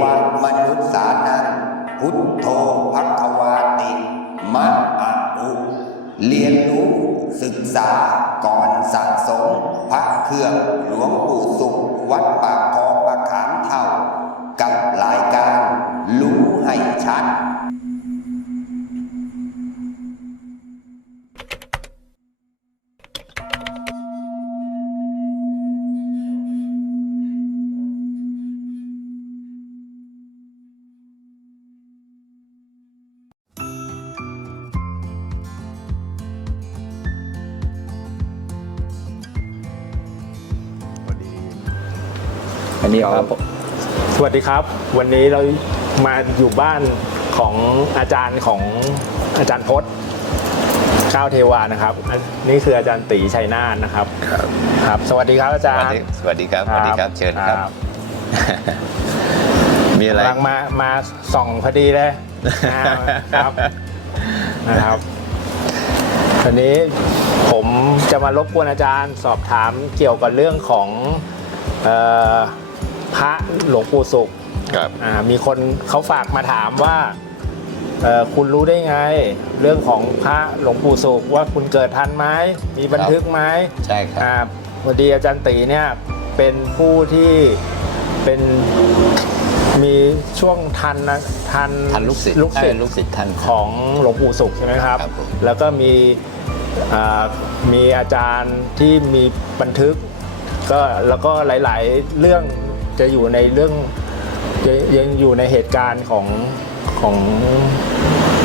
วามนุษย์สานังพุทโธพักวาติมะอะอุเรียนรู้ศึกษาก่อนสะสมพระเครื่องหลวงปู่สุขวัดปากคลองประขามเท่า อันนี้ครับ สวัสดีครับ วันนี้เรามาอยู่บ้านของอาจารย์ของอาจารย์พศข้าวเทวานะครับอันนี่คืออาจารย์ตีชัยนาทนะครับครับครับ สวัสดีครับอาจารสวัสย์ดีสวัสดีครับสวัสดีครับเชิญครับ มีอะไรกำลังมามาส่องพอดีเลยนะครับนะครับวันนี้ผมจะมารบกวนอาจารย์สอบถามเกี่ยวกับเรื่องของเอ่อ พระหลวงปู่สุขครับอ่ามีคนเขาฝากมาถามว่าเอ่อคุณรู้ได้ไง เรื่องของพระหลวงปู่สุขว่าคุณเกิดทันไหมมีบันทึกไหมใช่ครับอ่าพอดีอาจารย์ตีเนี่ยเป็นผู้ที่เป็นมีช่วงทันนะทันทันลูกศิษย์ลูกศิษเอ้ยย์ลูกศิษย์ท่านของหลวงปู่สุขใช่ไหมครับ ครับผม แล้วก็มีอ่ามีอาจารย์ที่มีบันทึก ก็แล้วก็หลาย ๆ เรื่อง จะอยู่ในเรื่องยังยังอยู่ในเหตุการณ์ของของ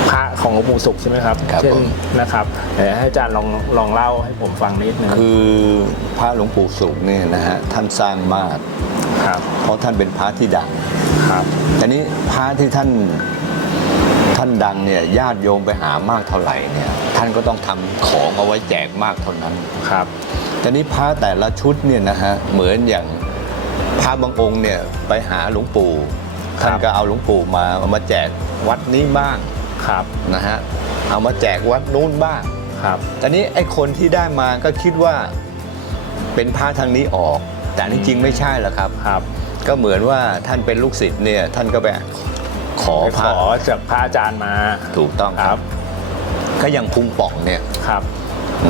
พระของหลวงปู่สุขใช่ไหมครับครับเช่นผม นะครับเดี๋ยวให้อาจารย์ลองลองเล่าให้ผมฟังนิดนึงคือพระหลวงปู่สุขเนี่ยนะฮะท่านสร้างมาก ครับเพราะท่านเป็นพระที่ดังครับแต่นี้พระที่ท่านท่านดังเนี่ยญาติโยมไปหามากเท่าไหร่เนี่ยท่านก็ต้องทำของเอาไว้แจกมากเท่านั้น ครับ แต่นี้พระแต่ละชุดเนี่ยนะฮะเหมือนอย่างพ ระบางองค์เนี่ยไปหาหลวงปู่ครับท่านก็เอาหลวงปู่มาเอามาแจกวัดนี้บ้างครับนะฮะเอามาแจกวัดนู้นบ้างครับแต่นี้ไอ้คนที่ได้มาก็คิดว่าเป็นพระทางนี้ออก แต่นี่จริงไม่ใช่แล้วครับครับ ก็เหมือนว่าท่านเป็นลูกศิษย์เนี่ยท่านก็ไปขอไปพขระอจากพระอาจารย์มาถูกต้องคครัรับบก็อย่างพุงป่องเนี่ยครับ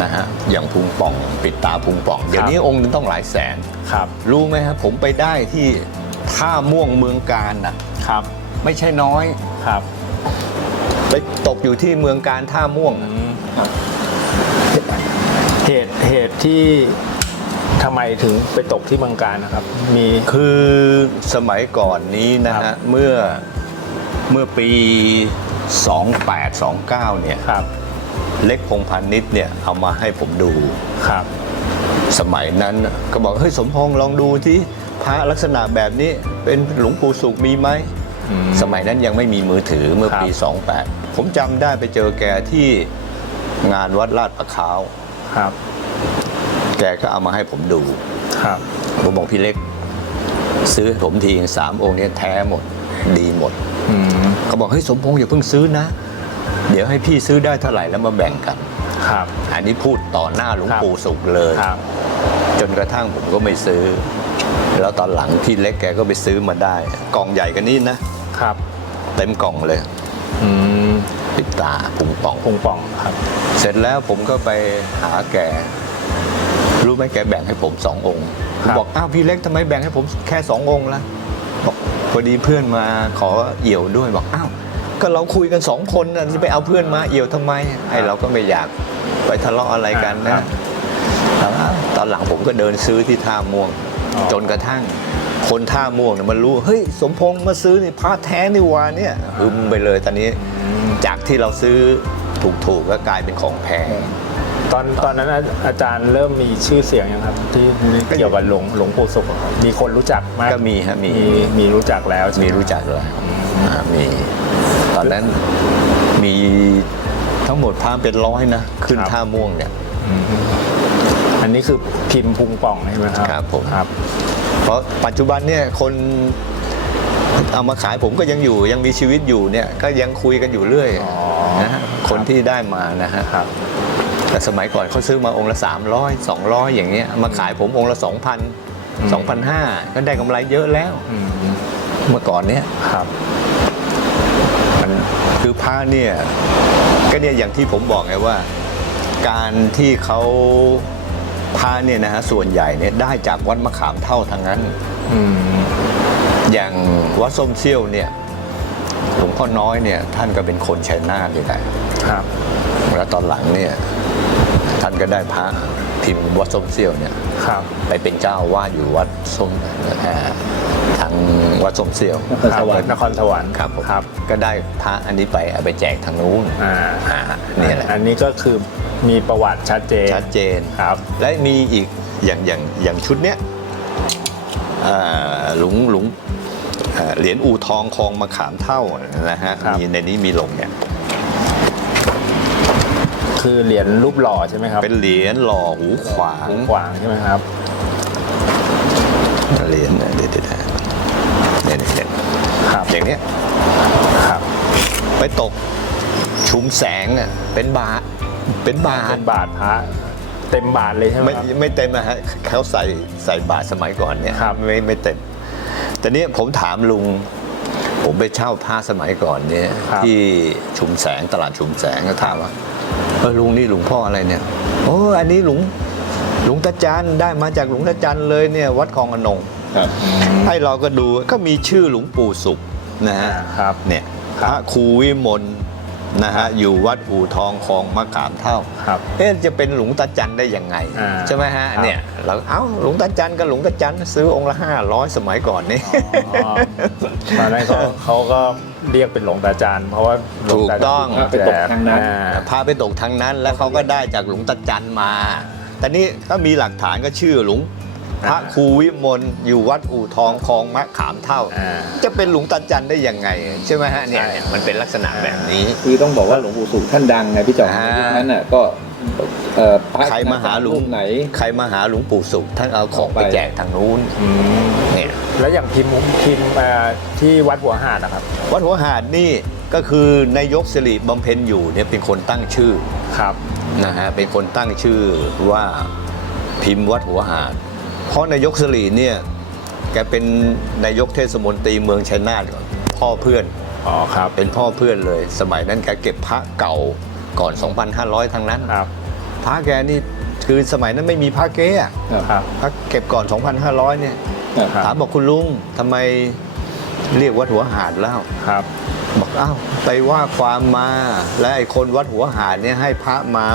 นะฮะอย่างพุงป่องปิดตาพุงป่อง เดี๋ยวนี้องค์หนึงต้องหลายแสนครับ รู้ไหมครับผมไปได้ที่ท่าม่วงเมืองการน่ะครับ ไม่ใช่น้อยครับไปตกอยู่ที่เมืองการท่าม่วงอืมเหตุเหตุที่ทำไมถึงไปตกที่เมืองการนะครับ มีคือสมัยก่อนนี้นะครัฮะบเมื่อเมื่อปี 2829 เนี่ยครับ เล็กพงษ์พาณิชย์เนี่ยเอามาให้ผมดูครับ สมัยนั้นน่ะก็บอกเฮ้ยสมพงษ์ลองดูที่พระลักษณะแบบนี้เป็นหลวงปู่สุขมีไหมอืมสมัยนั้นยังไม่มีมือถือเมื่อปีครับ28 ผมจำได้ไปเจอแกที่งานวัดลาดประขาวครับ แกก็เอามาให้ผมดูครับผมบอกพี่เล็ก ซื้อให้ผมทีสามองค์เนี้แท้หมด ดีหมดอืมเขาบอกเฮ้ยสมพงษ์อย่าเพิ่งซื้อนะ เดี๋ยวให้พี่ซื้อได้เท่าไหร่แล้วมาแบ่งกัน ครับ อันนี้พูดต่อหน้าหลวงครับปู่สุขเลย ครับ จนกระทั่งผมก็ไม่ซื้อ แล้วตอนหลังพี่เล็กแกก็ไปซื้อมาได้ กล่องใหญ่กันนี้นะ ครับ เต็มกล่องเลย อืมปิดตาปุงป่องปงป่องครับ เสร็จแล้วผมก็ไปหาแก รู้ไหมแกแบ่งให้ผมสององค์ผครัมบบอกอ้าวพี่เล็กทำไมแบ่งให้ผมแค่สององค์ละบอกพอดีเพื่อนมาขอเอี่ยวด้วยบอกอ้าว ก็เราคุยกันสองคนนะจะไปเอาเพื่อนมาเอี่ยวทำไมไอเราก็ไม่อยากไปทะเลาะอะไรกันครันะบแล้วตอนหลังผมก็เดินซื้อที่ท่าม่วงอ๋อจนกระทั่งคนท่าม่วงเนี่ยมันรู้ เฮ้ย สมพงษ์มาซื้อนี่พระแท้นี่หวาเนี่ยหึมไปเลยตอนนี้จากที่เราซื้อถูกๆก็กลายเป็นของแพงตอนตอนนั้นอาอาจารย์เริ่มมีชื่อเสียงยังครับ ที่เกี่ยวกับหลวงหลวงปู่สุขอะครับมีคนรู้จักมากก็มีฮะมีมีมีรู้จักแล้วใช่ไหมีรู้จักเลยอ่ามีต อนนั้นมีทั้งหมดพาเป็นร้อยนะ ขึ้นท่าม่วงเนี่ยอืมอันนี้คือพิมพ์พุงป่องใช่ไหมครับครับผมครับ เพราะปัจจุบันเนี่ยคนเอามาขายผมก็ยังอยู่ยังมีชีวิตอยู่เนี่ยก็ยังคุยกันอยู่เรื่อยอ๋อนะฮะคนที่ได้มานะฮะครับแต่สมัยก่อนเขาซื้อมาองค์ละ 300 200 อย่างเงี้ยมาขายผมองค์ละ 2,000 2,500 ก็ได้กำไรเยอะแล้วอืมเมื่อก่อนเนี่ยครับมัน คือพระเนี่ยก็เนี่ยอย่างที่ผมบอกไงว่า การที่เขาพระเนี่ยนะฮะส่วนใหญ่เนี่ยได้จากวัดมะขามเท่าทางนั้นอืมอย่างวัดส้มเซี่ยวเนี่ยหลวงพ่อน้อยเนี่ย ท่านก็เป็นคนชัยนาทเลยแหละครับ แล้วตอนหลังเนี่ย ท่านก็ได้พระพิมพ์วัดส้มเซี่ยวเนี่ยครับ ไปเป็นเจ้าอาวาดอยู่วัดส้มอ่าทาง วัดส้มเซี่ยวนครสวรรค์นครสวรรค์ครับผมครับ ก็ได้พระอันนี้ไปเอาไปแจกทางนู้นอ่าอ่าเนี่ยแหละอันนี้ก็คือมีประวัติชัดเจนชัดเจนครับ และมีอีกอย่างอย่างอย่างชุดเนี้ยอ่าหลุงหลุงเอ่อเหรียญอูทองคลองมะขามเท่านะฮะครับมีในนี้มีลงเนี่ยคือเหรียญรูปหล่อใช่ไหมครับ เป็นเหรียญหล่อหูขวางหูขวางใช่ไหมครับเหรียญเนี่ยเดี๋ยวเดี๋ยวนะ เนี่ยเนี่ยเนี่ยครับอย่างเนี้ยครับไปตกชุมแสงอะเป็นบาทเป็นบาทเป็นบาทพระเต็มบาทเลยใช่ไหมไม่ครับ ไม่เต็มนะฮะเขาใส่ใส่บาทสมัยก่อนเนี่ยครับ ไม่ไม่เต็ม แต่เนี้ผมถามลุง ผมไปเช่าผ้าสมัยก่อนเนี่ยครับ ที่ชุมแสงตลาดชุมแสงก็ถามว่าเออลุงนี่หลวงพ่ออะไรเนี่ยโอ้อันนี้หลวงหลวงตาจันได้มาจากหลวงตาจันเลยเนี่ยวัดคลองอนง ครับให้เราก็ดูก็มีชื่อหลวงปู่สุขนะฮะอ่าครับเนี่ยพครับระครูวิมลนะฮะอยู่วัดอู่ทองคลองมะขามเท่าครับเอ๊ะจะเป็นหลวงตาจันได้ยังไงอ่าใช่ไหมฮะครับเนี่ยเราเอ้าหลวงตาจันกับหลวงตาจันซื้อองค์ละห้าร้อยสมัยก่อนนี่อ๋อตอนนั้นเขาเขาก็เรียกเป็นหลวงตาจารย์เพราะว่าหลวตาถูกต้องจารย์ไปตกทางนั้นอ่าพาไปตกทางนั้นแล้วเขาก็ได้จากหลวงตาจันมาแต่นี่ก็มีหลักฐานก็ชื่อหลวง พระครูวิมลอยู่วัดอู่ทองคลองมะขามเท่าอ่าจะเป็นหลวงตาจันได้ยังไง ใช่ไหมฮะเนี่ยใช่เนี่ยมันเป็นลักษณะแบบนี้ คือต้องบอกว่าหลวงปู่สุขท่านดังไงพี่จอมอ่าในยุคนั้นน่ะก็เอ่อพระใครมาหาหลวรูงปไหน ใครมาหาหลวงปู่สุขท่านเอาของไปเอาไปแจกทางนู้นอืมเนี่ยแล้วอย่างพิมพ์พิมพ์เอ่อที่วัดหัวหาดนะครับ วัดหัวหาดนี่ก็คือนายกสิริบำเพ็ญอยู่เนี่ยเป็นคนตั้งชื่อครับนะฮะเป็นคนตั้งชื่อว่าพิมพ์วัดหัวหาด เพราะนายกสิริเนี่ยแกเป็นนายกเทศมนตรีเมืองชัยนาทก่อนพ่อเพื่อนอ๋อครับเป็นพ่อเพื่อนเลย สมัยนั้นแกเก็บพระเก่าก่อน 2,500 ทั้งนั้นครับพระแกนี่คือสมัยนั้นไม่มีพระเก๊อะครับครับพระเก็บก่อน 2,500 เนี่ยครับครับถามบอกคุณลุงทำไมเรียกวัดหัวหาดแล้วครับ บอกอ้าวไปว่าความมา และไอ้คนวัดหัวหาดเนี่ยให้พระมา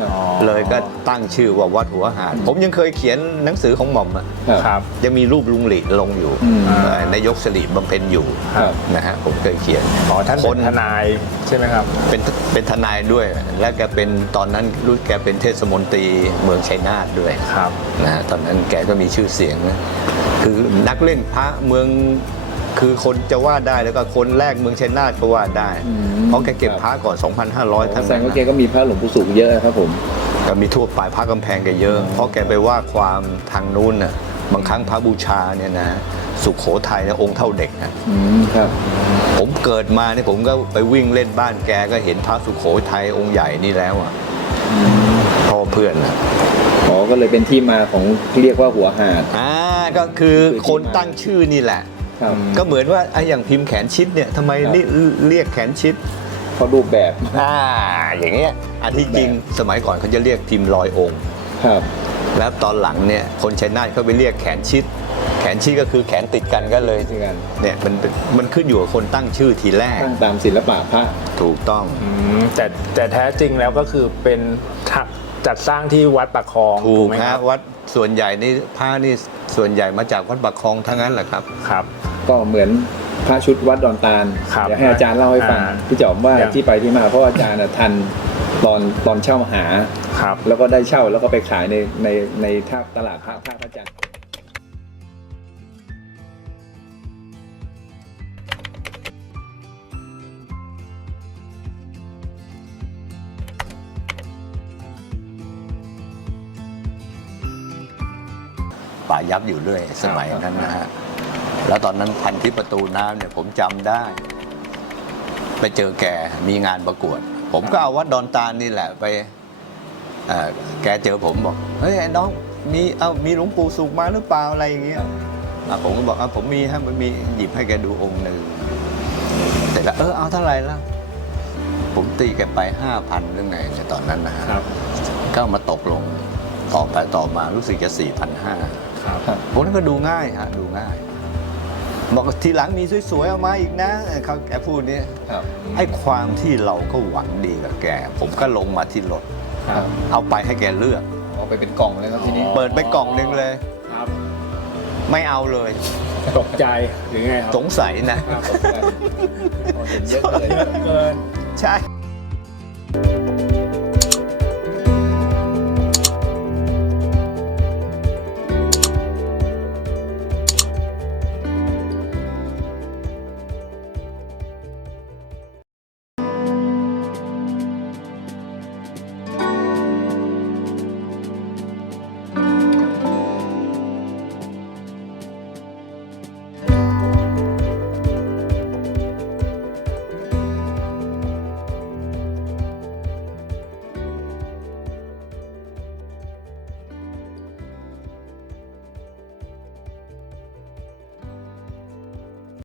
อ๋อเลยก็ตั้งชื่อว่าวัดหัวหาด ผมยังเคยเขียนหนังสือของหม่อมอะครับครับยังมีรูปลุงหลีลงอยู่อืมเอ่อนายกสิริบำเพ็ญอยู่ครับ นะฮะผมเคยเขียน อ๋อท่านคเป็นน ทนายใช่ไหมครับ เป็นเป็นทนายด้วย และแกเป็นตอนนั้นรู้แกเป็นเทศมนตรีเมืองชัยนาทด้วยครับ นะฮะตอนนั้นแกก็มีชื่อเสียงนะคือนักเล่นพระเมือง คือคนจะว่าได้แล้วก็คนแรกเมืองชัยนาทก็ว่าได้ อืม เพราะแกเก็บพระก่อน 2,500ทั้งแสดนั้งนว่าแกนะก็มีพระหลวงปู่สุขเยอะครับผม ก็มีทั่วไปพระกำแพงแกเยอะ เพราะแกไปว่าความทางนู้นน่ะบางครั้งพระบูชาเนี่ยนะสุขโขทัยเนี่ยองค์เท่าเด็กนะ อืมครับ ผมเกิดมาเนี่ยผมก็ไปวิ่งเล่นบ้านแกก็เห็นพระสุขโขทัยองค์ใหญ่นี่แล้วอะพ่อเพื่อนอะอ๋อ ก็เลยเป็นที่มาของเรียกว่าหัวหาด อ่าก็คือคนตั้งชื่อนี่แหละครับ ก็เหมือนว่าไอ้อย่างพิมพ์แขนชิดเนี่ยทำไมครับนี่เรียกแขนชิดเพราะรูปแบบอ่าอย่างเงี้ยอันที่จริงสมัยก่อนเขาจะเรียกพิมพ์ลอยองค์ครับแล้วตอนหลังเนี่ยคนชัยนาทเขาไปเรียกแขนชิด แขนชิดก็คือแขนติดกันก็เลยที่กันเนี่ยมันเป็นมันขึ้นอยู่กับคนตั้งชื่อทีแรกตั้งตามศิลปะพระถูกต้องอืมแต่แต่แท้จริงแล้วก็คือเป็นถักจัดสร้างที่วัดปากคลองถูกไหมฮะวัดส่วนใหญ่นี่ผ้านี่ส่วนใหญ่มาจากวัดบักคลองทั้งนั้นแหละครับครับ ก็เหมือนพระชุดวัดดอนตาลครับเดี๋ยวให้อาจารย์เล่าให้ฟังอ่าพี่จอมว่าอย่างที่ไปที่มาเพราะอาจารย์น่ะทันตอนตอนเช่าหา ครับ แล้วก็ได้เช่าแล้วก็ไปขายในในในท่าตลาดพระท่าพระจันทร์ป่ายับอยู่เรื่อยสมัยนั้นนะฮะ แล้วตอนนั้นพันที่ประตูน้ำเนี่ยผมจำได้ ไปเจอแกมีงานประกวด ผมก็เอาวัดดอนตาลนี่แหละไปเอ่อแกเจอผมบอกเฮ้ยไอ้น้องมีเอามีหลวงปู่สุขมาหรือเปล่าอะไรอย่างเงี้ยอะผมก็บอกอะผมมีฮะมันมีหยิบให้แกดูองค์หนึ่งเสร็จแล้วเออเอาเท่าไหร่ละผมตีแกไปห้าพันหรือไงในตอนนั้นนะฮะครับก็มาตกลงต่อไปต่อมารู้สึกจะสี่พันห้าครับผมนั้นก็ดูง่ายฮะดูง่าย บอกว่าทีหลังมีสวยๆ เอามาอีกนะเขาแกพูดเนี่ยครับไอ้ความที่เราก็หวังดีกับแก ผมก็ลงมาที่รถครับเอาไปให้แกเลือก เอาไปเป็นกล่องเลยครับทีนี้ เปิดไปกล่องหนึ่งเลยครับไม่เอาเลยตกใจหรือไงครับสงสัยนะครับผมเอาเห็นเยอะเลยเยอะเกินใช่